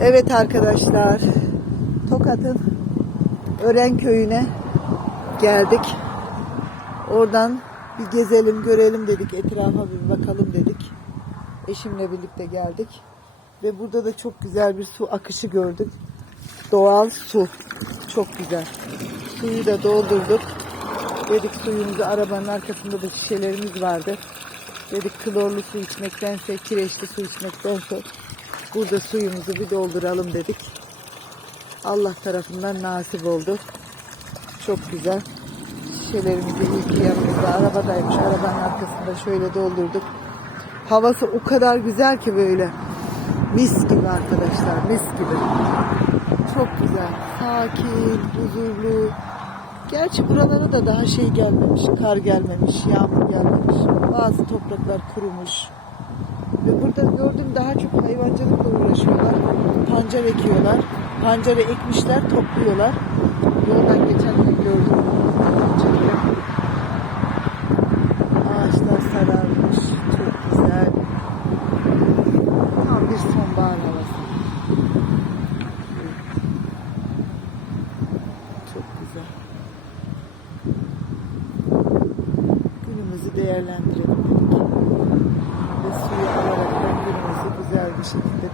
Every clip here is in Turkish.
Evet arkadaşlar. Tokat'ın Ören köyüne geldik. Oradan bir gezelim, görelim dedik. Etrafa bir bakalım dedik. Eşimle birlikte geldik. Ve burada da çok güzel bir su akışı gördük. Doğal su. Çok güzel. Suyu da doldurduk. Dedik suyumuzu arabanın arkasında da şişelerimiz vardı. Dedik klorlu su içmektense, kireçli su içmektense burada suyumuzu bir dolduralım dedik. Allah tarafından nasip oldu. Çok güzel. Şişelerimizi ki yanımızda arabadaymış. Arabanın arkasında şöyle doldurduk. Havası o kadar güzel ki böyle. Mis gibi arkadaşlar, mis gibi. Çok güzel. Sakin, huzurlu. Gerçi buralara da daha şey gelmemiş. Kar gelmemiş, yağmur gelmemiş. Bazı topraklar kurumuş. Ve burada gördüğüm daha çok. Pancar ekiyorlar. Pancarı ekmişler, topluyorlar. Yoldan geçerken gördüm. Çekiyor. Ağaçlar sararmış. Çok güzel. Tam bir sonbahar havası. Çok güzel. Günümüzü değerlendirelim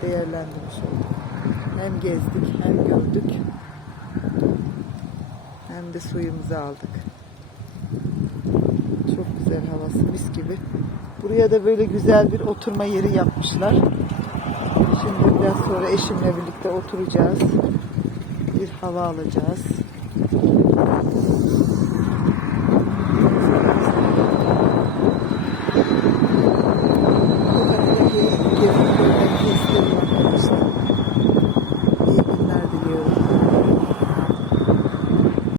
değerlendirmiş olduk. Hem gezdik hem gördük hem de suyumuzu aldık. Çok güzel havası mis gibi. Buraya da böyle güzel bir oturma yeri yapmışlar. Şimdi biraz sonra eşimle birlikte oturacağız. Bir hava alacağız. Thank you.